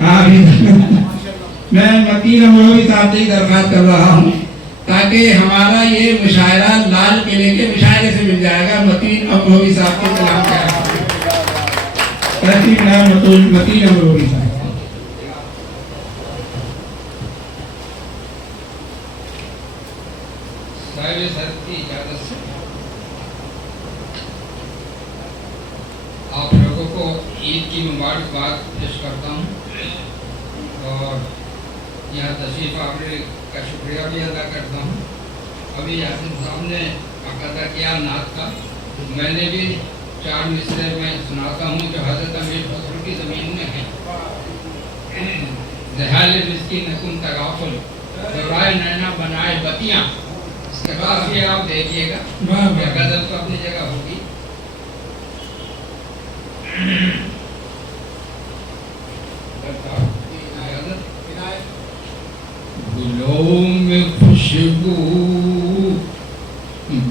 हाँ मैं मतीन अमरोही साहब से दरखास्त कर रहा हूँ ताकि हमारा ये मुशायरा लाल किले के मुशायरे से मिल जाएगा। मतीन अमरोही साहब के कलाम का मतीन अमरोही साहब। आप लोगों को ईद की मुबारकबाद पेश करता हूँ और यहाँ तशरीफ आवरे का शुक्रिया भी अदा करता हूँ। अभी यासिन साहब ने अक़दा किया नात का, मैंने भी 4 मिसरे में सुनाता हूँ जो हज़रत अमीर खुसरो की ज़मीन में है। ज़हाल मिस्कीन नकुम तगाफुल दौराए नैना बनाए बतियाँ, इसके बाद भी आप देखिएगा गज़ल तो अपनी जगह होगी। गुलों में खुशबू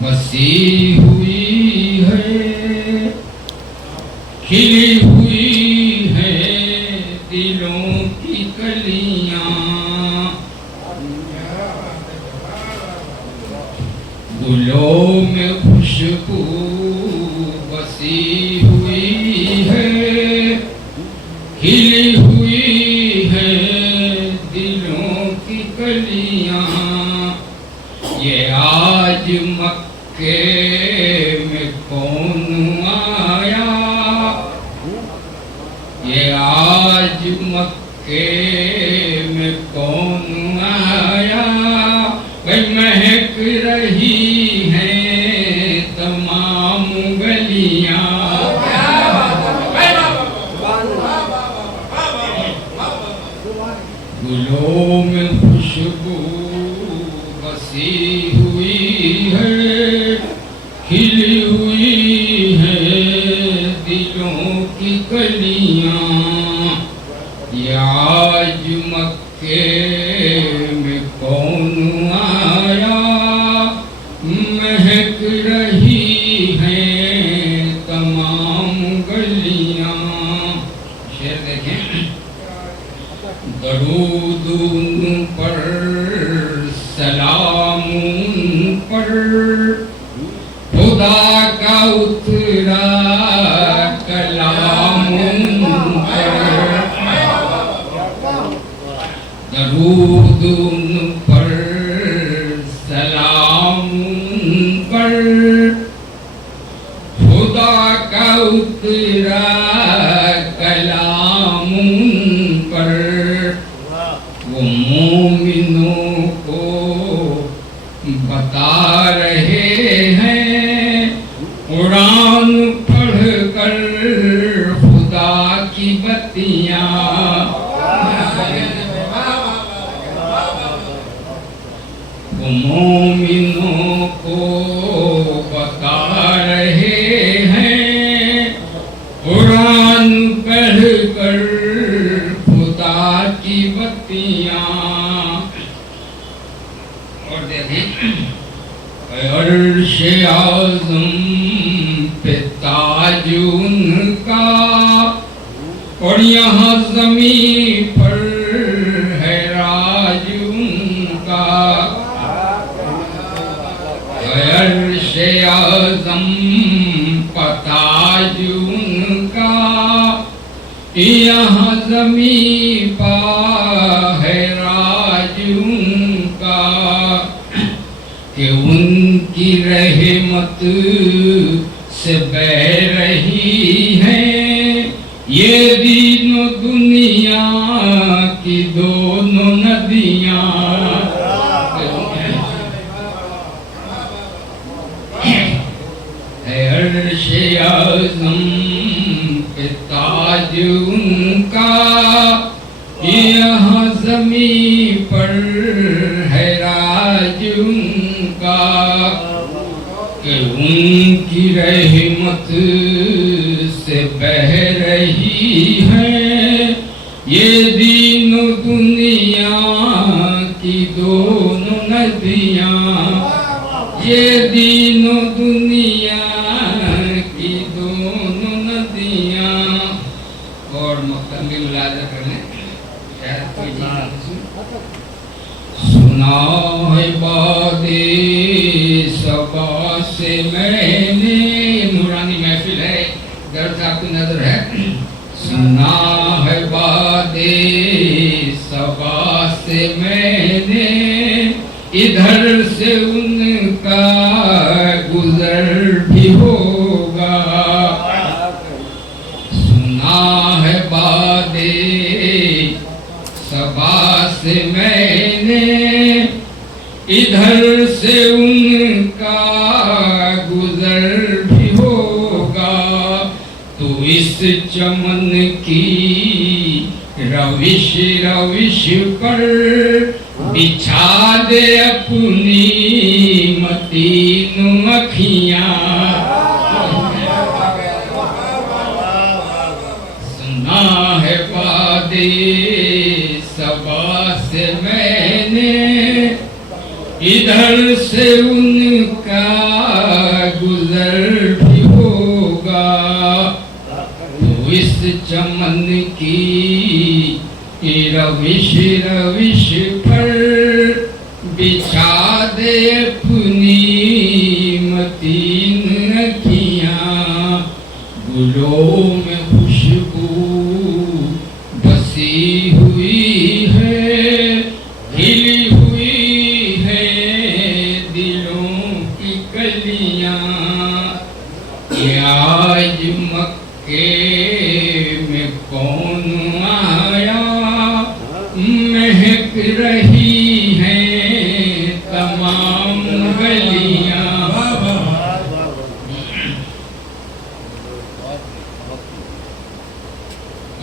बसी हुई है, खिली हुई है दिलों की कलियां। गुलों में खुशबू बसी हुई है, खिली हुई है दिलों की कलियां। ये आज मक्के में कौन आया, ये आज मक्के में कौन आया। भाई महक रही हैं तमाम गलियां। गुलों में खुशबू बसी हुई है, खिली हुई है दिलों की कलियां। ये आज मक्के में कौन आया, महक रही हैं तमाम गलियां। शेर देखें। दरूद उन पर सलाम उन पर, खुदा का उतरा कलाम उन पर। दरूद उन पर सलाम उन पर, खुदा का उतरा कलाम उन पर। वो मोमिनों को बता रहे हैं कुरान पढ़ कर खुदा की बत्तियां। वो मोमिनों को बता रहे हैं कुरान पढ़ कर खुदा की बत्तियां। और देखें। अर्श आज़म पे ताज उनका, और यहाँ ज़मीं पर है राज उनका। अर्श आज़म पे ताज उनका, यहाँ ज़मीं पर है राज उनका। कि उनकी रहमत से बह रही है ये दीनों दुनिया की दोनों नदियां। अर्श आज़म पे ताज उनका, यहाँ ज़मीं पर है राज उनका। कि उनकी रहमत से बह रही है ये दीनों दुनिया की दोनों नदियां। ये दीनों दुनिया की दोनों नदियां। और मुख्तम भी मुलाज़ा कर लें। शायद कोई सुना है बादे सबा से मैंने, नूरानी महफिल है, दर्द आपकी नजर है। सुना है बादे सबा से मैंने, इधर से उनका गुजर भी होगा। सुना है बादे सबा से मैंने, इधर से उनका गुजर भी होगा। तो इस चमन की रविश रविश पर बिछा दे अपनी मतीन अखियां। सुना है बादे सबा से मैंने, इधर से उनका गुजर भी होगा। तो इस चमन की रविश रविश पर बिछा दे अपनी मतीन अखियां। गुलों में खुशबू बसी हुई है, खिली हुई है दिलों की कलियां। ये आज मक्के में कौन आया, महक रही हैं तमाम गलियां।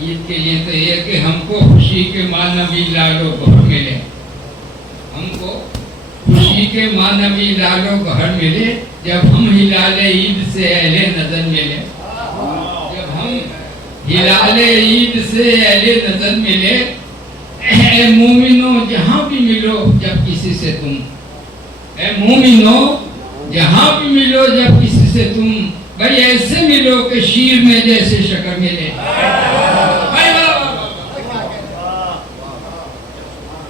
ईद के लिए तो ये कि हमको खुशी के मानवी लालो घर मिले, हमको खुशी के मानवी लालो घर मिले। जब हम हिलाले ईद से अहले नजर मिले, जब हम हिलाले ईद से अहले नजर मिले। ए मोमिनो जहां भी मिलो जब किसी से तुम, ए मोमिनो जहां भी मिलो जब किसी से तुम, भाई ऐसे मिलो कि शीर में जैसे शक्कर मिले।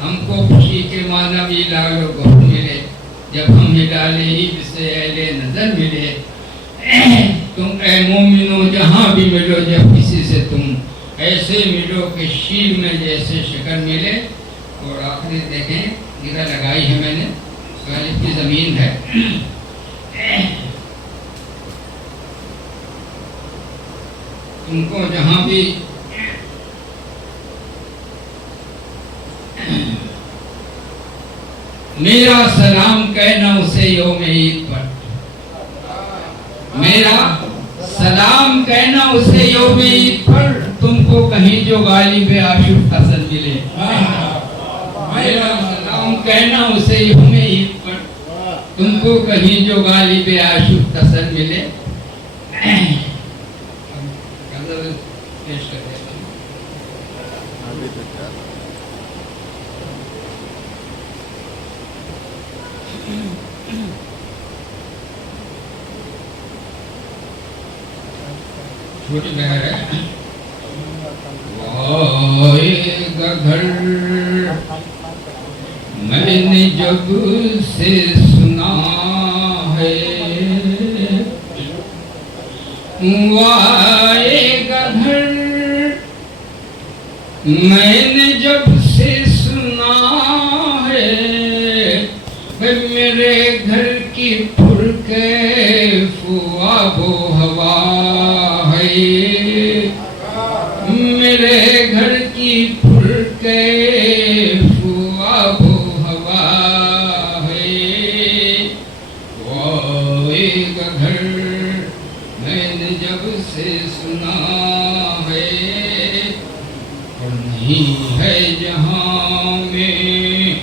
हमको खुशी के मानवी लालो घर मिले, जब हम हिलाले ईद से अहले नजर मिले। तुम ए मोमिनो जहां भी मिलो जब किसी से तुम, ऐसे मिलो कि शीर में जैसे शक्कर मिले। और आखिरी देखें, गिरा लगाई है मैंने, गालिब की जमीन है। तुमको जहां भी मेरा सलाम कहना उसे यौम ईद पर, मेरा सलाम कहना उसे यौम ईद पर। तुमको कहीं जो गालिब आशुक हसन मिले, मेरा सलाम कहना उसे यौम ईद पर। तुमको कहीं जो गालिब आशुक हसन मिले। पेश कर देता हूं। छोटी बहर है। आएगा घर मैंने जब से सुना है, आएगा घर मैंने जब से सुना है। मेरे घर की फुरके फुआबो हवा है, मेरे घर की फुरके फुआबो हवा है। वो एक घर मैंने जब से सुना है, और नहीं है जहां में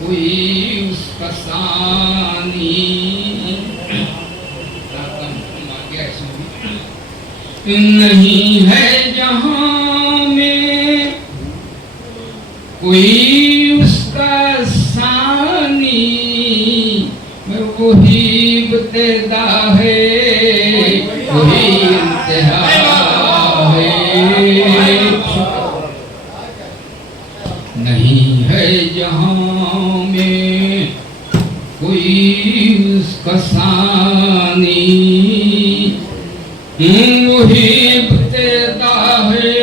कोई उसका सानी। नहीं है जहां में कोई उसका सानी। मैं वही इब्तिदा है, वही इंतहा है। है जहां में कोई उसका सानी, वही इब्तिदा है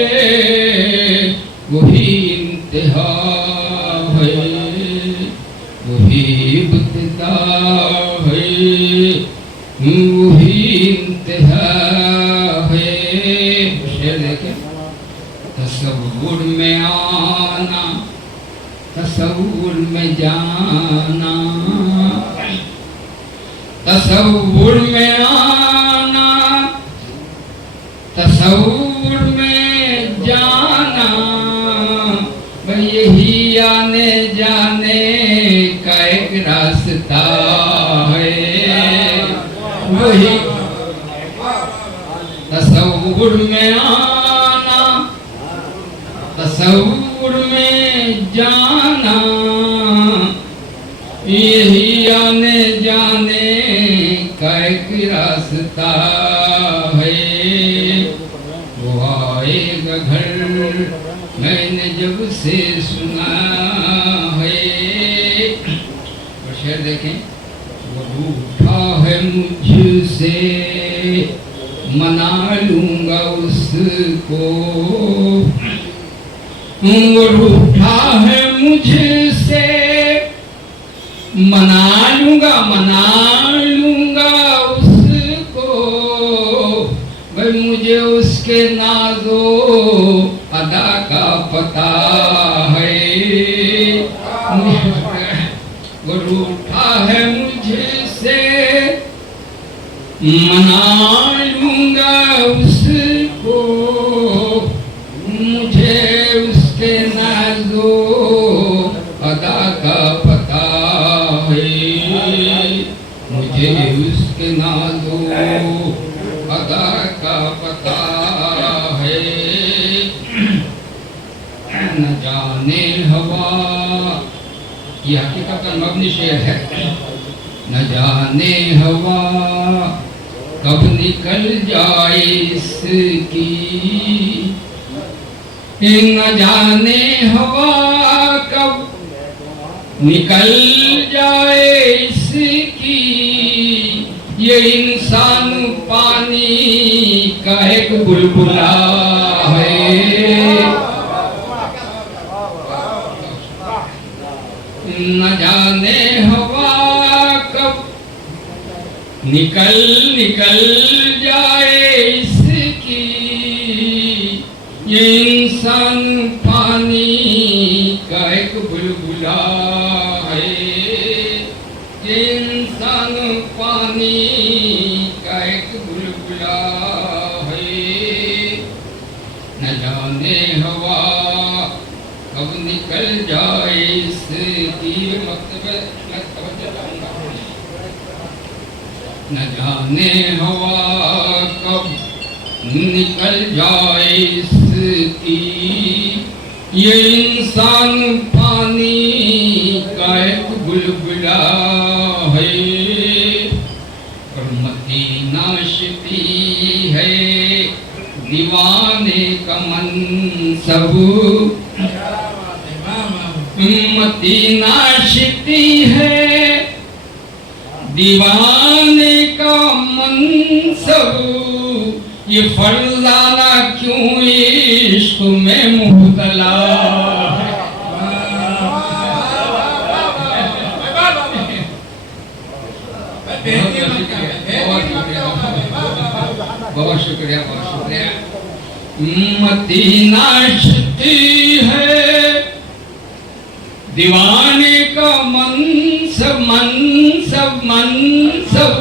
वही इंतहा है, वही इब्तिदा है वही इंतहा है। शेर देखें, तसव्वुर में आना तसव्वुर में जाना, तसव्वुर में आना तसव्वुर में जाना, यही आने जाने का एक रास्ता है। वही तसव्वुर में आना तसव्वुर में जाना, यही आने जाने का एक रास्ता है। वो आएगा घर मैंने जब से सुना है। और शेर देखें, वो रूठा है मुझसे मना लूंगा उसको, वो रूठा है मुझसे मना लूंगा उसको, भाई मुझे उसके नाजो अदा का पता है। वो रूठा है मुझसे मना लूंगा उसको, मुझे उसके नाजो अदा का पता है, मुझे उसके नाजो अदा का पता है। न जाने हवा, ये हकीकत मबनी शेर है, न जाने हवा कब निकल जाए इसकी, न जाने हवा कब निकल जाए इसकी, ये इंसान पानी का एक बुलबुला है। न जाने हवा कब निकल जाए इसकी, ये इंसान पानी का एक बुलबुला है, ये इंसान पानी का एक बुलबुला है। न जाने हवा कब निकल जाए इसकी, न जाने हवा कब निकल जाए इसकी, ये इंसान पानी का एक बुलबुला है। और मदीना शिती है दीवाने का मनसब, मदीना शिती है दीवाने का मनसब, ये फरजाना क्यों इश्क में मुब्तला है। बहुत शुक्रिया बहुत शुक्रिया। मदीना शिती है दीवाने का मनसब मनसब मनसब,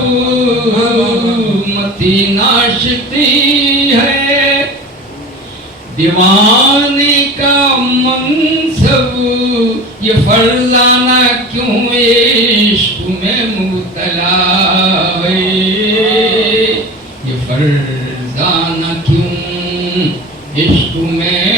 मदीना शिती है दीवाने का मनसब, ये फरजाना क्यों इश्क में मुब्तला है, ये फरजाना क्यों इश्क में